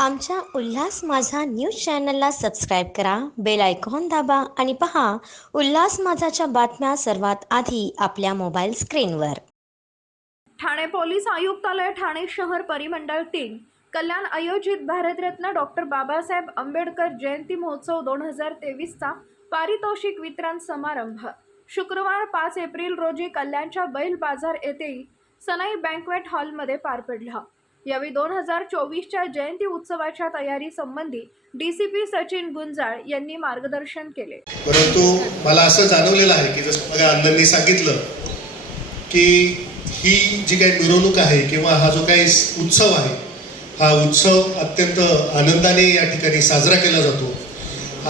आमच्या उल्हास माझा न्यूज चॅनलला सबस्क्राईब करा बेल आयकॉन दाबा आणि पहा उल्हास माझाच्या बातम्या सर्वात आधी आपल्या मोबाईल स्क्रीनवर. ठाणे पोलीस आयुक्तालय ठाणे शहर परिमंडळ तीन. कल्याण आयोजित भारतरत्न डॉक्टर बाबासाहेब आंबेडकर जयंती महोत्सव दोन हजार तेवीसचा पारितोषिक वितरण समारंभ. शुक्रवार पाच एप्रिल रोजी कल्याणच्या बैल बाजार येथे सनाई बँकवेट हॉलमध्ये पार पडला. यावेळी दोन हजार चोवीसच्या जयंती उत्सवाच्या तयारी संबंधी D C P Sachin Gunjal यांनी मार्गदर्शन केले. परंतु मला असं जाणवलेलं आहे की जसं माझ्या अण्णांनी सांगितलं की ही जी काही मिरवणूक आहे किंवा हा जो काही उत्सव आहे हा उत्सव अत्यंत आनंदाने या ठिकाणी साजरा केला जातो.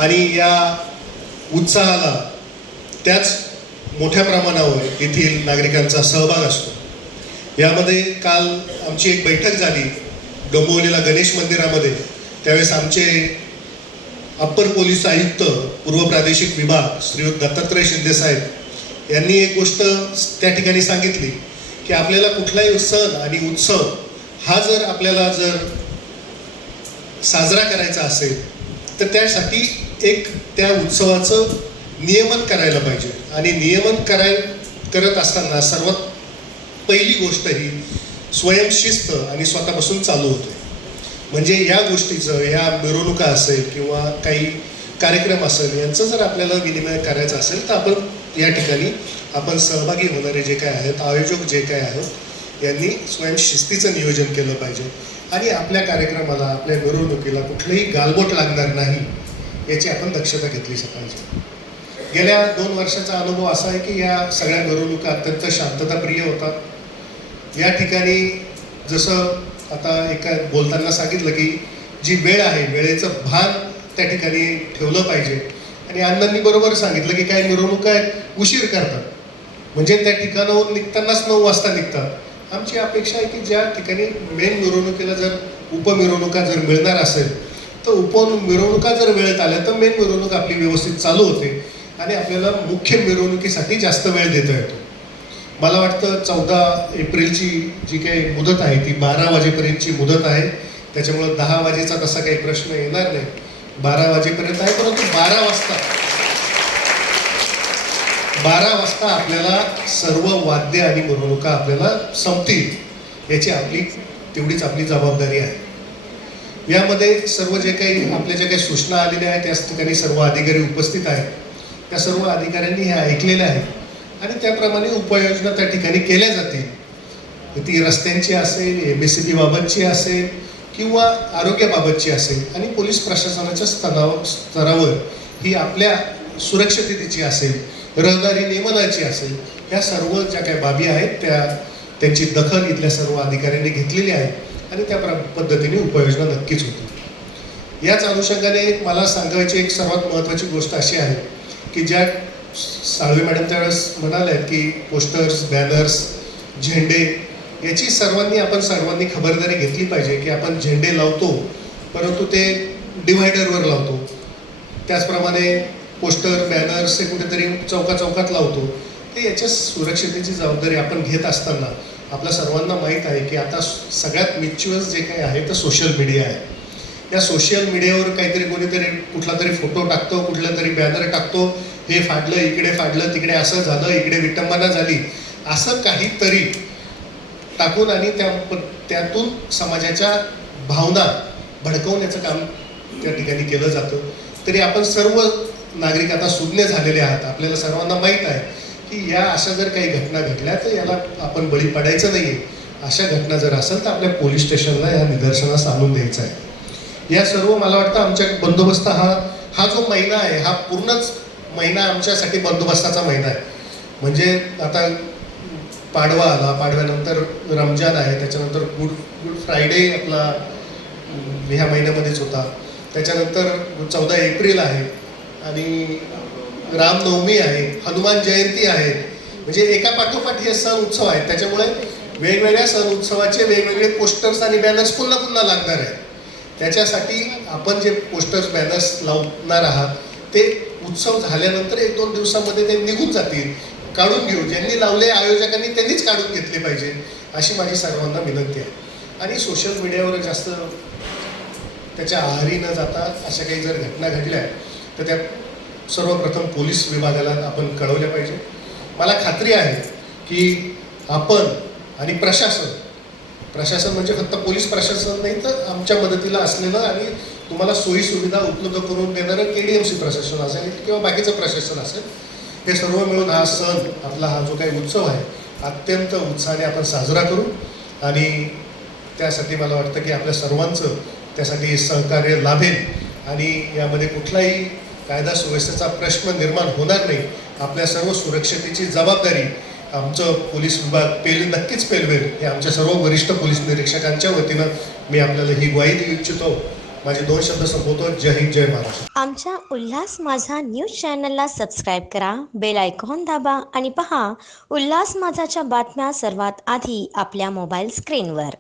आणि या उत्साहाला त्याच मोठ्या प्रमाणावर येथील नागरिकांचा सहभाग असतो. यामध्ये काल आमची एक बैठक झाली डोंबिवलीला गणेश मंदिरामध्ये. त्यावेळेस आमचे अप्पर पोलीस आयुक्त पूर्व प्रादेशिक विभाग श्रीयुत दत्तात्रय शिंदे साहेब यांनी एक गोष्ट त्या ठिकाणी सांगितली की आपल्याला कुठलाही सण आणि उत्सव हा जर आपल्याला जर साजरा करायचा असेल तर त्यासाठी एक त्या उत्सवाचं नियमन करायला पाहिजे. आणि नियमन कराय करत असताना सर्वात पहिली गोष्ट ही स्वयंशिस्त आणि स्वतःपासून चालू होते. म्हणजे या गोष्टीचं ह्या मिरवणुका असेल किंवा काही कार्यक्रम असेल यांचं जर आपल्याला विनिमय करायचं असेल तर आपण या ठिकाणी आपण सहभागी होणारे जे काय आहेत आयोजक जे काय आहेत यांनी स्वयंशिस्तीचं नियोजन केलं पाहिजे. आणि आपल्या कार्यक्रमाला आपल्या मिरवणुकीला कुठलंही गालबोट लागणार नाही याची आपण दक्षता घेतली पाहिजे. गेल्या दोन वर्षाचा अनुभव असा आहे की या सगळ्या मिरवणुका अत्यंत शांतताप्रिय होतात. या ठिकाणी जसं आता एका बोलताना सांगितलं की जी वेळ आहे वेळेचं भान त्या ठिकाणी ठेवलं पाहिजे. आणि अण्णांनी बरोबर सांगितलं की काय मिरवणुका आहेत उशीर करतात. म्हणजे त्या ठिकाणाहून निघतानाच नऊ वाजता निघतात. आमची अपेक्षा आहे की ज्या ठिकाणी मेन मिरवणुकीला जर उपमिरवणुका जर मिळणार असेल तर उप मिरवणुका जर वेळेत आल्या तर मेन मिरवणूक आपली व्यवस्थित चालू होते. आणि आपल्याला मुख्य मिरवणुकीसाठी जास्त वेळ देता येतो. मला वाटतं चौदा एप्रिलची जी काही मुदत आहे ती बारा वाजेपर्यंतची मुदत आहे. त्याच्यामुळं दहा वाजेचा तसा काही प्रश्न येणार नाही. बारा वाजेपर्यंत आहे परंतु बारा वाजता. बारा वाजता आपल्याला सर्व वाद्य आणि मिरवणुका आपल्याला संपतील याची आपली तेवढीच आपली जबाबदारी आहे. यामध्ये सर्व जे काही आपल्या ज्या काही सूचना आलेल्या आहेत त्याच ठिकाणी सर्व अधिकारी उपस्थित आहेत. त्या सर्व अधिकाऱ्यांनी हे ऐकलेलं आहे. आणि त्याप्रमाणे उपाययोजना त्या ठिकाणी केल्या जातील. ती रस्त्यांची असेल एम एस सी बी बाबतची असेल किंवा आरोग्याबाबतची असेल आणि पोलीस प्रशासनाच्या स्तरावर स्तरावर ही आपल्या सुरक्षिततेची असेल रहदारी नियमनाची असेल ह्या सर्व ज्या काही बाबी आहेत त्या त्यांची दखल इथल्या सर्व अधिकाऱ्यांनी घेतलेली आहे आणि त्या प्र पद्धतीने उपाययोजना नक्कीच होती याच अनुषंगाने मला सांगायची एक सर्वात महत्त्वाची गोष्ट अशी आहे की ज्या साळवे मॅडम त्यावेळेस म्हणाल्या की पोस्टर्स बॅनर्स झेंडे याची सर्वांनी आपण सर्वांनी खबरदारी घेतली पाहिजे की आपण झेंडे लावतो परंतु ते डिव्हायडरवर लावतो. त्याचप्रमाणे पोस्टर बॅनर्स हे कुठेतरी चौका चौकात लावतो. ते याच्या सुरक्षितेची जबाबदारी आपण घेत असताना आपल्या सर्वांना माहीत आहे की आता सगळ्यात मिच्युअस जे काही आहे तर सोशल मीडिया आहे. या सोशल मीडियावर काहीतरी कोणीतरी कुठला तरी फोटो टाकतो कुठला तरी बॅनर टाकतो हे फाडलं इकडे फाडलं तिकडे असं झालं इकडे विटंबना झाली असं काहीतरी टाकून आणि त्या त्यातून समाजाच्या भावना भडकवण्याचं काम त्या ठिकाणी केलं जातं. तरी आपण सर्व नागरिक आता सुज्ञ झालेले आहात. आपल्याला सर्वांना माहीत आहे की या अशा जर काही घटना घडल्या तर याला आपण बळी पडायचं नाही आहे अशा घटना जर असेल तर आपल्या पोलीस स्टेशनला या निदर्शनास आणून द्यायचं आहे. या सर्व मला वाटतं आमच्या बंदोबस्त हा हा जो महिना आहे हा पूर्णच महिना आमच्यासाठी बंदोबस्ताचा महिना आहे. म्हणजे आता पाडवा आला पाडव्यानंतर रमजान आहे त्याच्यानंतर गुड गुड फ्रायडे आपला ह्या महिन्यामध्येच होता. त्याच्यानंतर चौदा एप्रिल आहे आणि रामनवमी आहे हनुमान जयंती आहे. म्हणजे एका पाठोपाठ हे सण उत्सव आहेत. त्याच्यामुळे वेगवेगळ्या सण उत्सवाचे वेगवेगळे पोस्टर्स आणि बॅनर्स पुन्हा पुन्हा लागणार आहेत. त्याच्यासाठी आपण जे पोस्टर्स बॅनर्स लावणार आहात ते उत्सव झाल्यानंतर एक दोन दिवसामध्ये ते निघून जातील काढून घेऊ. ज्यांनी लावले आयोजकांनी त्यांनीच काढून घेतले पाहिजे अशी माझी सर्वांना विनंती आहे. आणि सोशल मीडियावर जास्त त्याच्या आहारी न जाता अशा काही जर घटना घडल्या तर त्या सर्वप्रथम पोलीस विभागाला आपण कळवल्या पाहिजे. मला खात्री आहे की आपण आणि प्रशासन प्रशासन म्हणजे फक्त पोलीस प्रशासन नाही तर आमच्या मदतीला असलेलं आणि तुम्हाला सोयी सुविधा उपलब्ध करून देणारं के डी एम सी प्रशासन असेल किंवा बाकीचं प्रशासन असेल हे सर्व मिळून हा सण आपला हा जो काही उत्सव आहे अत्यंत उत्साहाने आपण साजरा करू. आणि त्यासाठी मला वाटतं की आपल्या सर्वांचं त्यासाठी सहकार्य लाभेल. आणि यामध्ये कुठलाही कायदा सुव्यवस्थेचा प्रश्न निर्माण होणार नाही. आपल्या सर्व सुरक्षतेची जबाबदारी आमचं पोलीस विभाग पेल नक्कीच पेलवेल. हे आमच्या सर्व वरिष्ठ पोलीस निरीक्षकांच्या वतीनं मी आपल्याला ही ग्वाही देऊ इच्छितो. माझे दोन शब्द संपवतो. जय हिंद जय महाराष्ट्र. आमच्या उल्हास माझा न्यूज चॅनलला सबस्क्राईब करा बेल आयकॉन दाबा आणि पहा उल्हास माझाच्या बातम्या सर्वात आधी आपल्या मोबाईल स्क्रीनवर